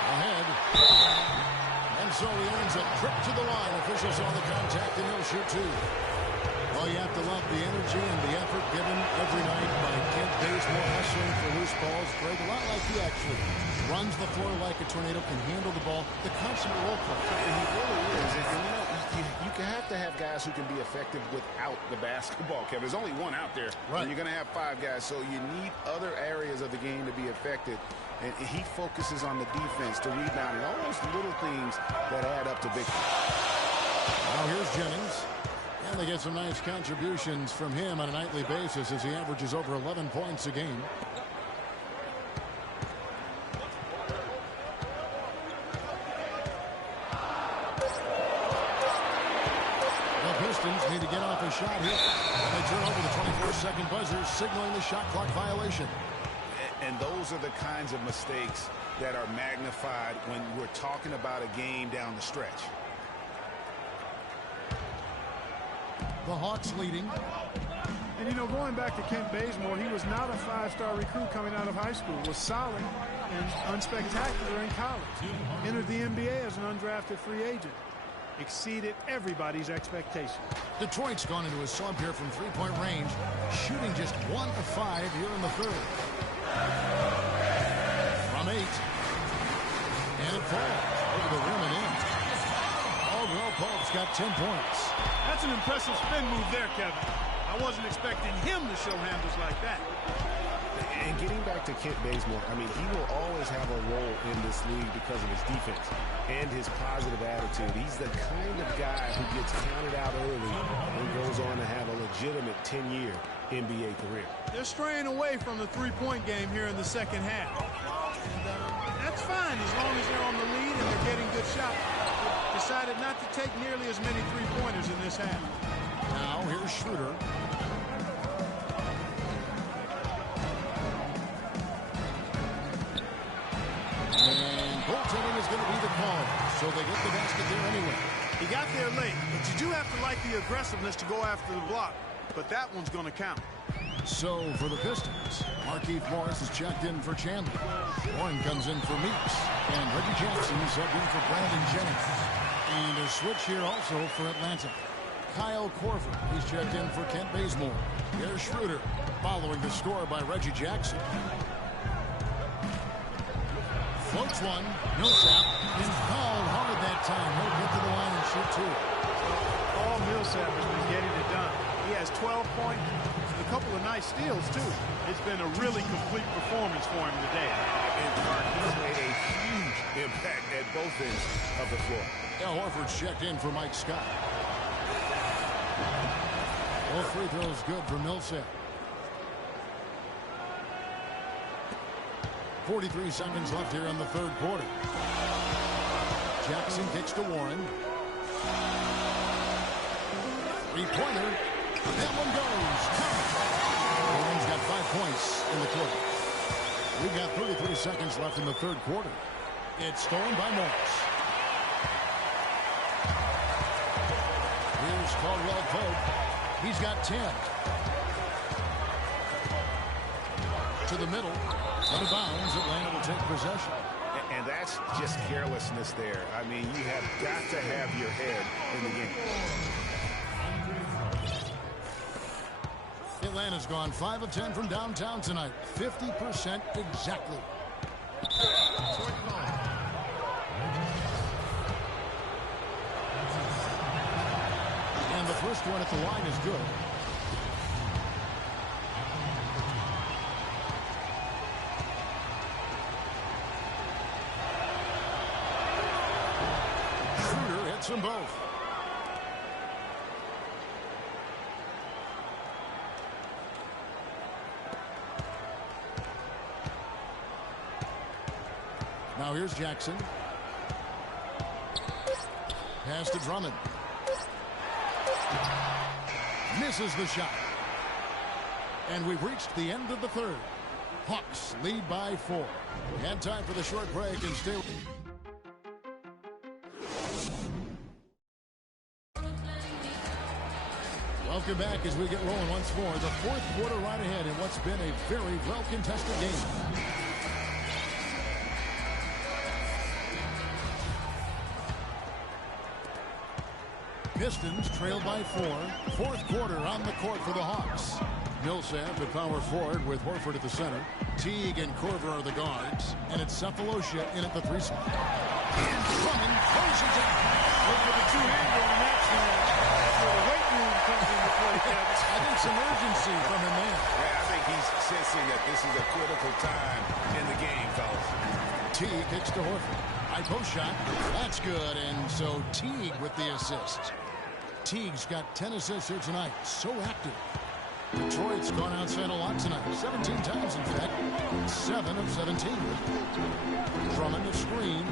Ahead. And so he earns a trip to the line. Officials saw the contact and he'll shoot 2. Well, you have to love the energy and the effort given every night by Kent Bazemore, hustling for loose balls. Greg, a lot like he actually runs the floor like a tornado, can handle the ball, the consummate role player. And he really is. And you know, you have to have guys who can be effective without the basketball, Kevin. There's only one out there, right, and you're going to have 5 guys, so you need other areas of the game to be effective. And he focuses on the defense, the rebounding, all those little things that add up to victory. Now here's Jennings. And they get some nice contributions from him on a nightly basis as he averages over 11 points a game. The Pistons need to get off a shot here. They turn over the 24-second buzzer, signaling the shot clock violation. And those are the kinds of mistakes that are magnified when we're talking about a game down the stretch. The Hawks leading. And, you know, going back to Kent Bazemore, he was not a 5-star recruit coming out of high school. Was solid and unspectacular in college. Entered the NBA as an undrafted free agent. exceeded everybody's expectations. Detroit's gone into a slump here from three-point range, shooting just 1 of 5 here in the third. From 8. And it falls over the rim and in. Caldwell Pope's got 10 points. That's an impressive spin move there, Kevin. I wasn't expecting him to show handles like that. And getting back to Kent Bazemore, I mean, he will always have a role in this league because of his defense and his positive attitude. He's the kind of guy who gets counted out early and goes on to have a legitimate 10-year NBA career. They're straying away from the three-point game here in the second half. And that's fine as long as they're on the lead and they're getting good shots. They decided not to take nearly as many three-pointers in this half. Now here's Schroeder. And goaltending is going to be the call, so they get the basket there anyway. He got there late, but you do have to like the aggressiveness to go after the block. But that one's going to count. So for the Pistons, Markieff Morris is checked in for Chandler. Warren comes in for Meeks. And Reggie Jackson subbed in for Brandon Jennings. And a switch here also for Atlanta. Kyle Korver, he's checked in for Kent Bazemore. Here's Schroeder, following the score by Reggie Jackson. Floats one. Millsap is fouled hard that time. He'll get to the line and shoot two. Paul Millsap has been getting it done. He has 12 points and a couple of nice steals, too. It's been a really complete performance for him today. In part, he's made a huge impact at both ends of the floor. Al Horford's checked in for Mike Scott. Both free throws good for Millsap. 43 seconds left here in the third quarter. Jackson kicks to Warren. Three-pointer. That one goes. Warren's got 5 points in the quarter. We've got 33 seconds left in the third quarter. It's stolen by Morris. Here's Caldwell Pope. He's got 10. To the middle. Out of bounds. Atlanta will take possession. And that's just carelessness there. I mean, you have got to have your head in the game. Atlanta's gone 5 of 10 from downtown tonight. 50% exactly. And the first one at the line is good. Schroeder hits them both. Now here's Jackson. Pass to Drummond. Misses the shot. And we've reached the end of the third. Hawks lead by 4. And time for the short break and stay. Welcome back as we get rolling once more. The fourth quarter right ahead in what's been a very well-contested game. Pistons trail by 4. Fourth quarter on the court for the Hawks. Millsap at power forward with Horford at the center. Teague and Korver are the guards. And it's Cephalosha in at the 3 spot. And Drummond closes it. Look for the two-hander on that side. That's where the weight room comes into play, Kevin. I think some urgency from him there. Yeah, I think he's sensing that this is a critical time in the game, fellas. Teague kicks to Horford. High post shot. That's good. And so Teague with the assist. Teague's got 10 assists here tonight. So active. Detroit's gone outside a lot tonight. 17 times, in fact. 7 of 17. Drummond a screen.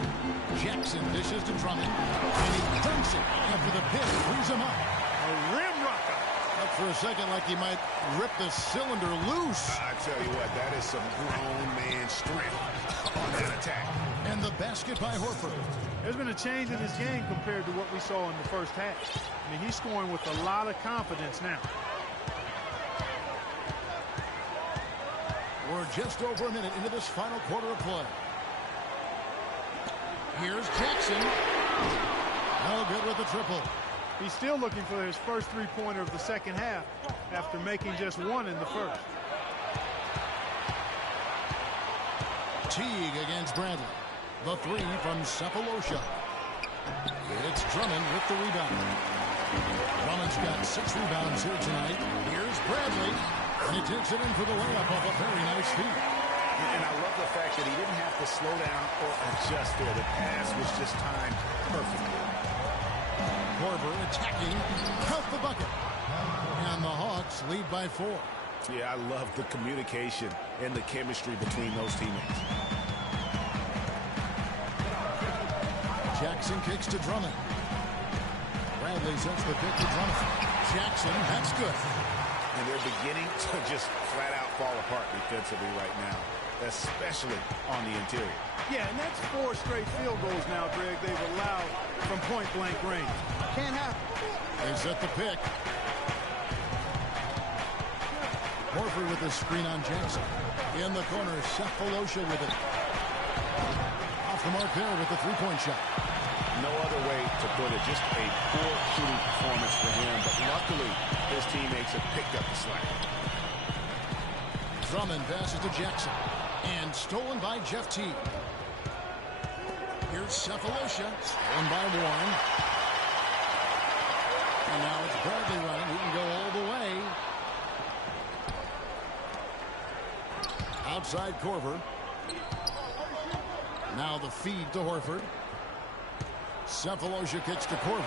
Jackson dishes to Drummond. And he dunks it after the pin frees him up. A rim rocker. Up for a second like he might rip the cylinder loose. I tell you what, that is some grown man strength on that attack. And the basket by Horford. There's been a change in his game compared to what we saw in the first half. I mean, he's scoring with a lot of confidence now. We're just over a minute into this final quarter of play. Here's Jackson. No good with with the triple. He's still looking for his first three-pointer of the second half after making just one in the first. Teague against Bradley. The three from Cephalosha. It's Drummond with the rebound. Drummond's got 6 rebounds here tonight. Here's Bradley. And he takes it in for the layup off a very nice feed. And I love the fact that he didn't have to slow down or adjust there. The pass was just timed perfectly. Korver attacking. Count the bucket. And the Hawks lead by 4. Yeah, I love the communication and the chemistry between those teammates. Jackson kicks to Drummond. Bradley sets the pick to Drummond. Jackson, that's good. And they're beginning to just flat out fall apart defensively right now, especially on the interior. Yeah, and that's 4 straight field goals now, Greg, they've allowed from point-blank range. Can't happen. They set the pick. Horford with the screen on Jackson. In the corner, Cephalosha with it. Off the mark there with the three-point shot. No other way to put it. Just a poor shooting performance for him. But luckily, his teammates have picked up the slack. Drummond passes to Jackson. And stolen by Jeff Teague. Here's Cephalosha. Stolen by Warren. And now it's Bradley running. He can go all the way. Outside Korver. Now the feed to Horford. Cephalosha kicks to Korver.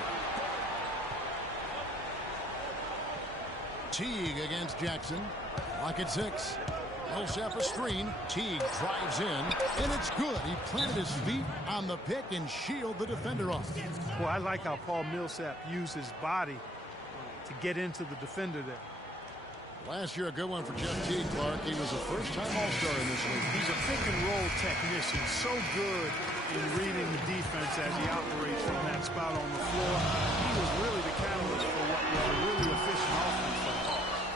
Teague against Jackson. Lock at 6. Millsap a screen. Teague drives in, and it's good. He planted his feet on the pick and shielded the defender off. Well, I like how Paul Millsap used his body to get into the defender there. Last year, a good one for Jeff Teague, Clark. He was a first-time All-Star in this league. He's a pick-and-roll technician, so good in reading the defense as he operates from that spot on the floor. He was really the catalyst for what was a really efficient offense for the Hawks.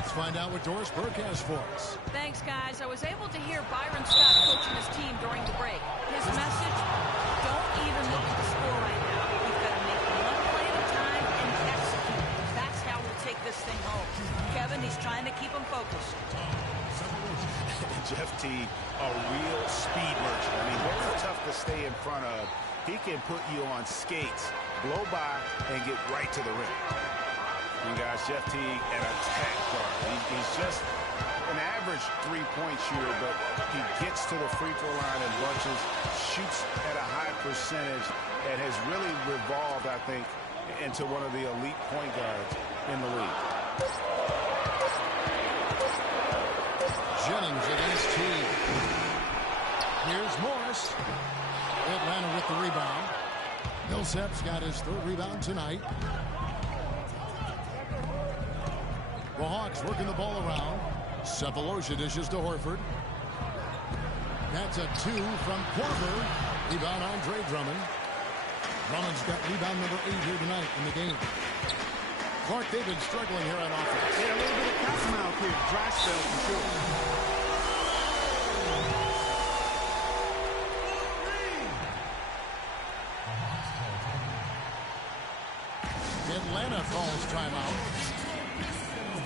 Let's find out what Doris Burke has for us. Thanks, guys. I was able to hear Byron Scott coaching his team during the break. His message, don't even look at the score right now. We've got to make one play at a time and execute. That's how we'll take this thing home. Kevin, he's trying to keep him focused. Jeff Teague, a real speed merchant. I mean, very tough to stay in front of. He can put you on skates, blow by, and get right to the rim. And guys, Jeff Teague, an attack guard. He's just an average three-point shooter, but he gets to the free throw line in bunches, shoots at a high percentage, and has really revolved, I think, into one of the elite point guards in the league. Jennings against Teague. Here's Morris. Atlanta with the rebound. Millsap's got his 3rd rebound tonight. The Hawks working the ball around. Cephalosha dishes to Horford. That's a 2 from Korver. Rebound Andre Drummond. Drummond's got rebound number 8 here tonight in the game. Clark, they've been struggling here on offense. Yeah, a little bit of cottonmouth here. Dry spell for sure. Atlanta calls timeout.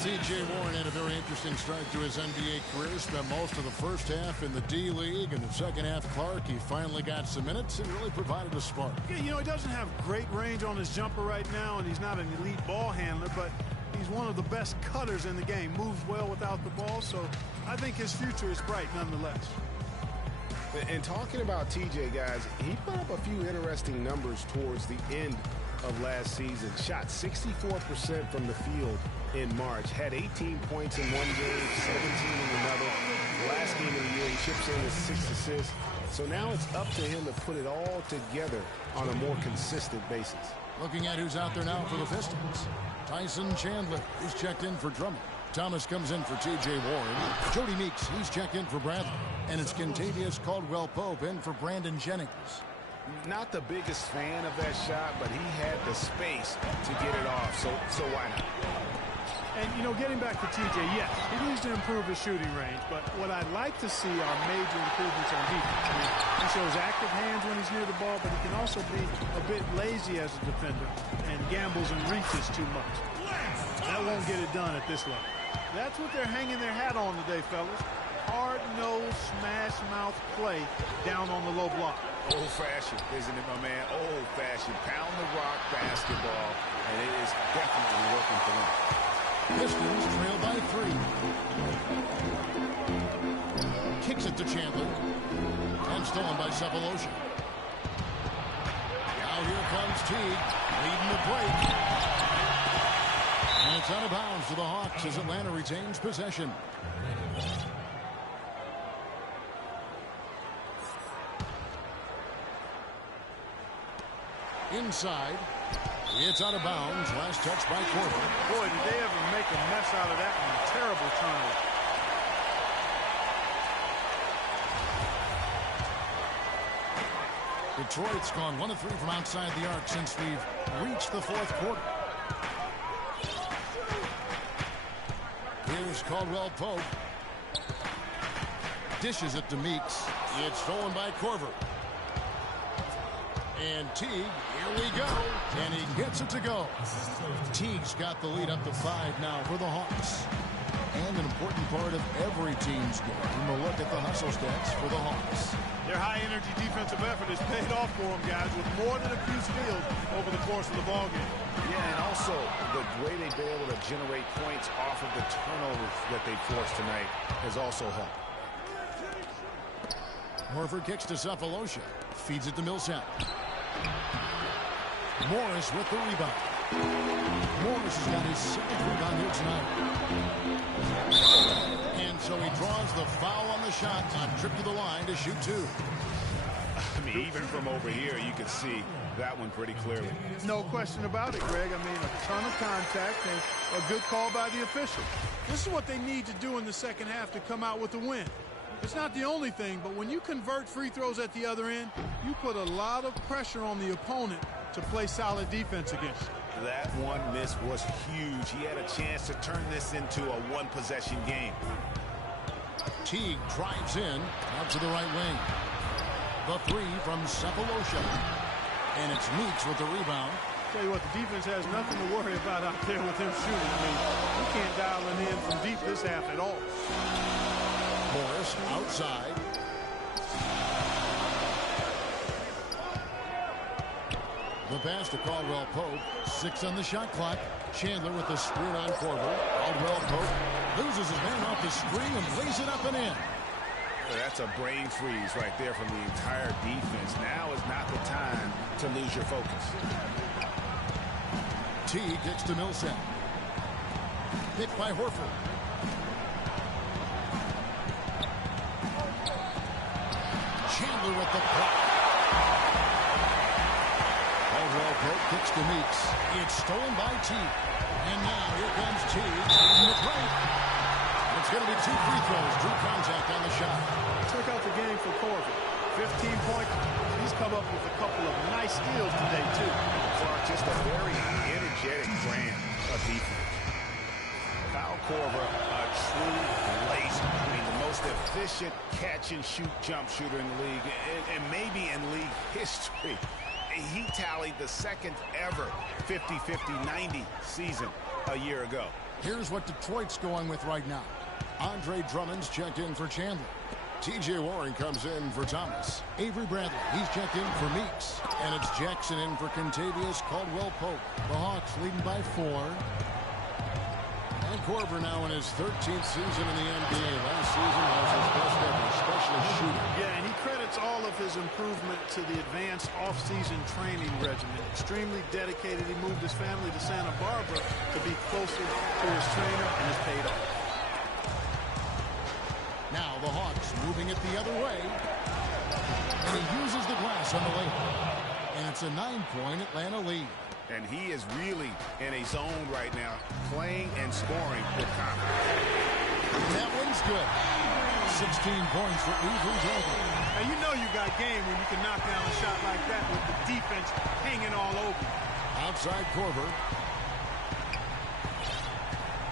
T.J. Warren had a very interesting start to his NBA career. Spent most of the first half in the D-League. In the second half, Clark, he finally got some minutes and really provided a spark. Yeah, you know, he doesn't have great range on his jumper right now, and he's not an elite ball handler, but he's one of the best cutters in the game. Moves well without the ball, so I think his future is bright nonetheless. And talking about TJ, guys, he put up a few interesting numbers towards the end of last season. Shot 64% from the field in March. Had 18 points in one game, 17 in another. Last game of the year, he chips in with 6 assists. So now it's up to him to put it all together on a more consistent basis. Looking at who's out there now for the Pistons. Tyson Chandler, he's checked in for Drummond. Thomas comes in for T.J. Warren. Jody Meeks, he's checked in for Bradley. And it's Kentavious Caldwell-Pope in for Brandon Jennings. Not the biggest fan of that shot, but he had the space to get it off, so why not? And, you know, getting back to TJ, yes, he needs to improve his shooting range, but what I'd like to see are major improvements on defense. I mean, he shows active hands when he's near the ball, but he can also be a bit lazy as a defender and gambles and reaches too much. That won't get it done at this level. That's what they're hanging their hat on today, fellas. Hard-nosed, smash-mouth play down on the low block. Old-fashioned, isn't it, my man? Old-fashioned, pound-the-rock basketball, and it is definitely working for them. Pistons trail by 3. Kicks it to Chandler. And stolen by Cephalosha. Now here comes Teague, leading the break. And it's out of bounds to the Hawks as Atlanta retains possession. Inside. It's out of bounds. Last touch by Korver. Boy, did they ever make a mess out of that one. Terrible turnover. Detroit's gone 1 of 3 from outside the arc since we've reached the 4th quarter. Here's Caldwell Pope. Dishes it to Meeks. It's stolen by Korver. And Teague, here we go. And he gets it to go. Teague's got the lead up to 5 now for the Hawks. And an important part of every team's game. We'll look at the hustle stats for the Hawks. Their high-energy defensive effort has paid off for them, guys, with more than a few steals over the course of the ballgame. Yeah, and also the way they've been able to generate points off of the turnovers that they forced tonight has also helped. Horford kicks to Cephalosha. Feeds it to Millsap. Morris with the rebound. Morris has got his 7th rebound here tonight. And so he draws the foul on the shot on trip to the line to shoot 2. I mean, even from over here, you can see that one pretty clearly. No question about it, Greg. I mean, a ton of contact and a good call by the official. This is what they need to do in the second half to come out with a win. It's not the only thing, but when you convert free throws at the other end, you put a lot of pressure on the opponent to play solid defense against you. That one miss was huge. He had a chance to turn this into a one-possession game. Teague drives in, out to the right wing. The 3 from Cephalosha. And it's Meeks with the rebound. Tell you what, the defense has nothing to worry about out there with him shooting. I mean, you can't dial him in from deep this half at all. Morris outside. The pass to Caldwell Pope. 6 on the shot clock. Chandler with the screen on Korver. Caldwell Pope loses his man off the screen and lays it up and in. That's a brain freeze right there from the entire defense. Now is not the time to lose your focus. Teague gets to Millsap. Picked by Horford. Chandler with the block. Caldwell Pope kicks to Meeks. It's stolen by Teague. And now here comes Teague in the break. It's going to be 2 free throws. Drew contact on the shot. Took out the game for Korver. 15 points. He's come up with a couple of nice steals today, too. Clark, just a very energetic brand of defense. Kyle Korver, a true laser. I mean, the most efficient catch-and-shoot jump shooter in the league, and maybe in league history. He tallied the 2nd ever 50-50-90 season a year ago. Here's what Detroit's going with right now. Andre Drummond's checked in for Chandler. T.J. Warren comes in for Thomas. Avery Bradley, he's checked in for Meeks. And it's Jackson in for Contavious Caldwell Pope. The Hawks leading by 4. And Korver now in his 13th season in the NBA. Last season was his best ever, especially shooting. Yeah, and he credits all of his improvement to the advanced off-season training regimen. Extremely dedicated. He moved his family to Santa Barbara to be closer to his trainer, and it's paid off. Now the Hawks moving it the other way. And he uses the glass on the layup. And it's a 9-point Atlanta lead. And he is really in a zone right now, playing and scoring with confidence. That one's good. 16 points for Avery Bradley. Now you know you got game when you can knock down a shot like that with the defense hanging all over. Outside Korver.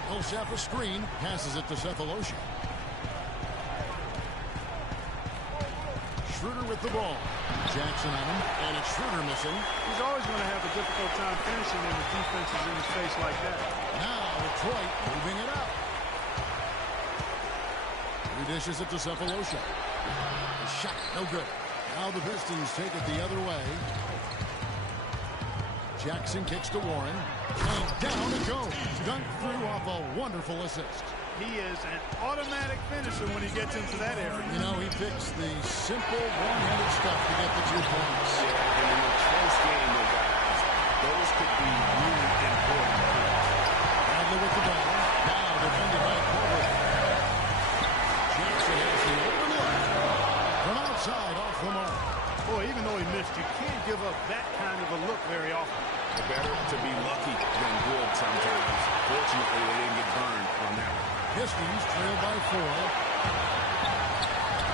Millsap a screen, passes it to Cephalosha. Schroeder with the ball. Jackson on him, and it's Schroeder missing. He's always going to have a difficult time finishing when the defense is in his face like that. Now Detroit moving it up. He dishes it to Cephalosha. The shot, no good. Now the Pistons take it the other way. Jackson kicks to Warren. And down it goes. Dunked through off a wonderful assist. He is an automatic finisher when he gets into that area. You know, he picks the simple, one-handed stuff to get the 2 points. Yeah, and in a close game, though, guys, those could be really important points. Bradley with the ball. Now defended by Porter. Jackson has the open look. From outside, off the mark. Boy, even though he missed, you can't give up that kind of a look very often. Better to be lucky than good sometimes. Fortunately, they didn't get burned on that one. Pistons trail by 4.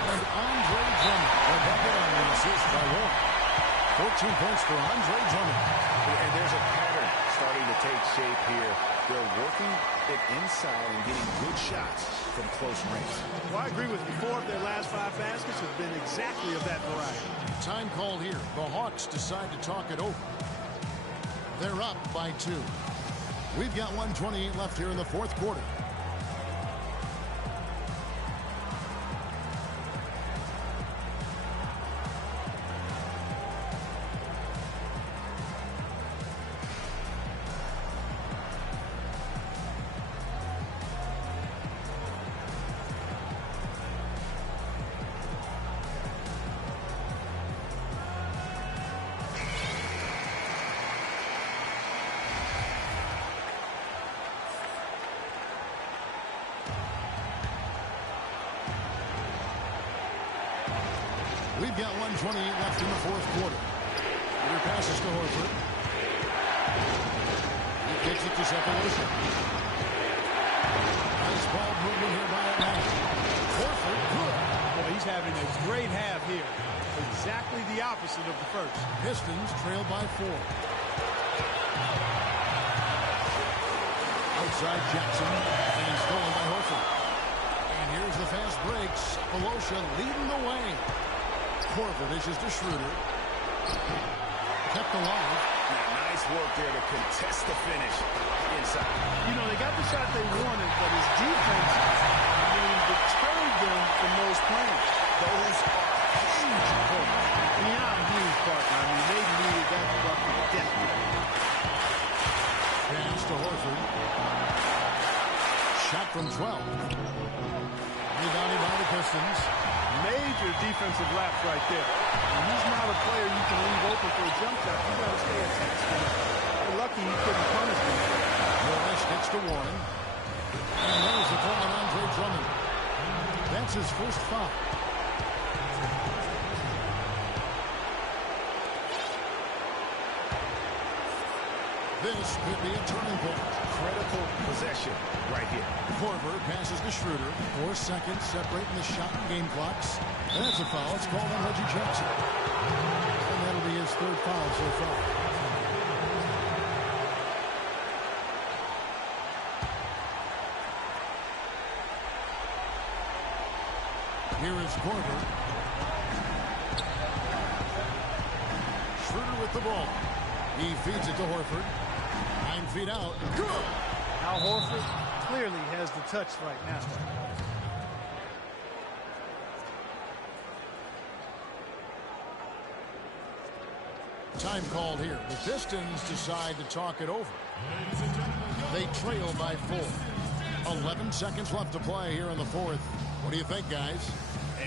And Andre Drummond will back it on the assist by Warren. 14 points for Andre Drummond. And there's a pattern starting to take shape here. They're working it inside and getting good shots from close range. Well, I agree with you. 4 of their last 5 baskets have been exactly of that variety. Time called here. The Hawks decide to talk it over. They're up by 2. We've got 1:28 left here in the 4th quarter. We've got 1:28 left in the 4th quarter. Peter passes to Horford. He kicks it to Cephalosha. Nice ball movement here by Atlanta. Horford, good. Boy, he's having a great half here. Exactly the opposite of the first. Pistons trail by 4. Outside Jackson, and stolen by Horford. And here's the fast break. Cephalosha leading the way. Horford dishes to Schroeder. Kept alive. Now, nice work there to contest the finish inside. You know, they got the shot they wanted, but his defense, deterred them from those plays. Those are huge points. Beyond huge, partner. I mean, they needed that bucket desperately. Pass to Horford. Shot from 12. Rebounded by the Pistons. Major defensive lapse right there. And he's not a player you can leave open for a jump shot. You got to stay attached to him. They're lucky he couldn't punish him. Morris gets to Warren. And there's the call on Andre Drummond. That's his first foul. This could be a turning point. Critical possession right here. Korver passes to Schroeder. 4 seconds separating the shot and game clocks. And that's a foul. It's called on Reggie Jackson. And that'll be his 3rd foul so far. Here is Korver. Schroeder with the ball. He feeds it to Horford. 9 feet out. Good. Al Horford clearly has the touch right now. Time called here. The Pistons decide to talk it over. They trail by 4. 11 seconds left to play here in the 4th. What do you think, guys?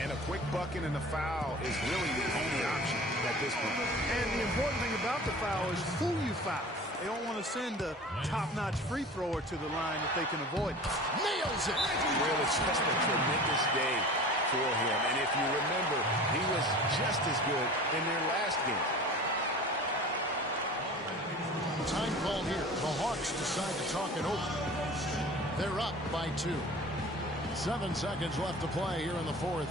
And a quick bucket and a foul is really the only option at this point. And the important thing about the foul is who you foul. They don't want to send a top-notch free thrower to the line if they can avoid it. Nails it. Really just a tremendous day for him. And if you remember, he was just as good in their last game. Time called here. The Hawks decide to talk it over. They're up by 2. 7 seconds left to play here in the 4th.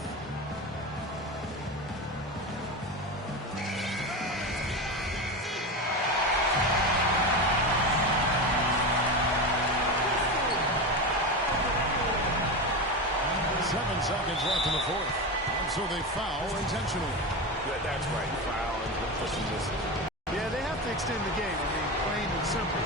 seconds left in the fourth. And so they foul intentionally. Yeah, that's right. Foul and for some misses. Yeah, they have to extend the game. I mean, plain and simple.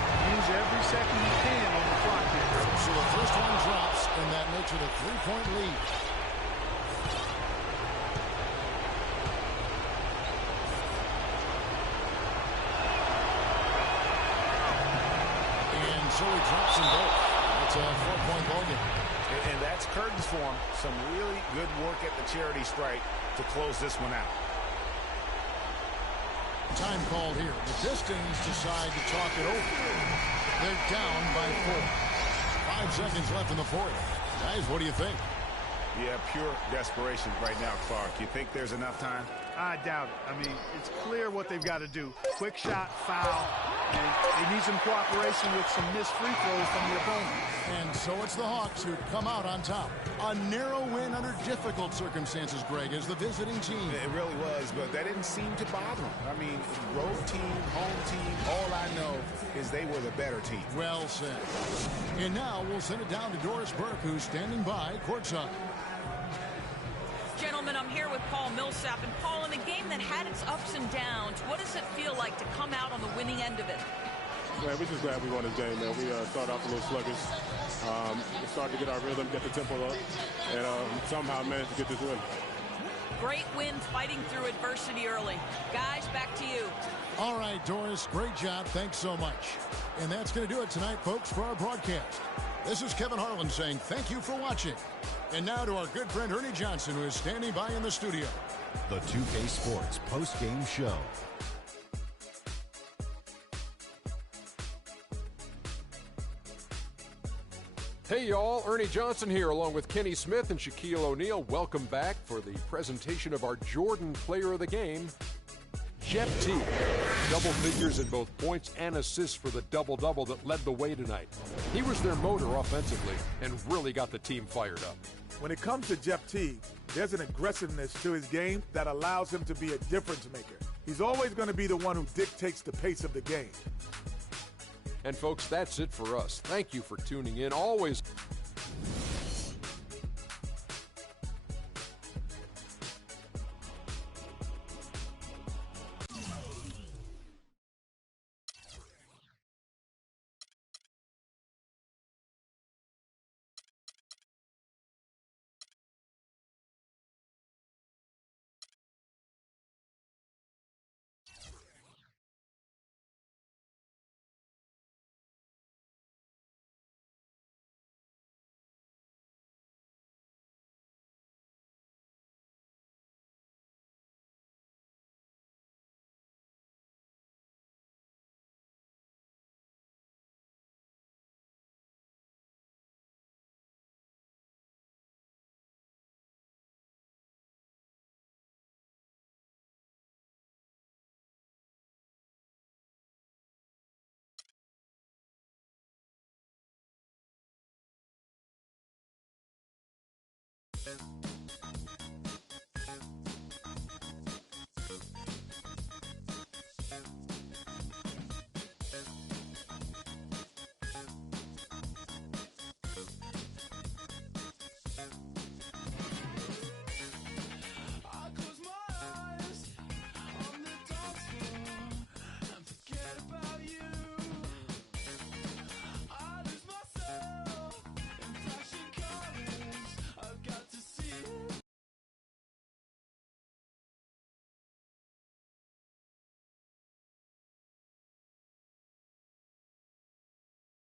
Use every second you can on the clock here. So the first one drops, and that makes it a 3-point lead. And so he drops them both. That's a 4-point ball game. And that's curtains for him. Some really good work at the charity strike to close this one out. Time called here. The Pistons decide to talk it over. They're down by 4. 5 seconds left in the fourth. Guys, what do you think? Yeah, pure desperation right now, Clark. You think there's enough time? I doubt it. I mean, it's clear what they've got to do. Quick shot, foul, and they need some cooperation with some missed free throws from the opponent. And so it's the Hawks who come out on top. A narrow win under difficult circumstances, Greg, as the visiting team. It really was, but that didn't seem to bother them. I mean, road team, home team, all I know is they were the better team. Well said. And now we'll send it down to Doris Burke, who's standing by courtside. Gentlemen, I'm here with Paul Millsap. And Paul, in a game that had its ups and downs, what does it feel like to come out on the winning end of it? Man, we're just glad we won this game, man. We started off a little sluggish. We started to get our rhythm, get the tempo up, and somehow managed to get this win. Great win fighting through adversity early. Guys, back to you. All right, Doris, great job. Thanks so much. And that's going to do it tonight, folks, for our broadcast. This is Kevin Harlan saying thank you for watching. And now to our good friend Ernie Johnson, who is standing by in the studio. The 2K Sports post-game show. Hey, y'all. Ernie Johnson here, along with Kenny Smith and Shaquille O'Neal. Welcome back for the presentation of our Jordan Player of the Game, Jeff T. Double figures in both points and assists for the double-double that led the way tonight. He was their motor offensively and really got the team fired up. When it comes to Jeff Teague, there's an aggressiveness to his game that allows him to be a difference maker. He's always going to be the one who dictates the pace of the game. And folks, that's it for us. Thank you for tuning in. Always.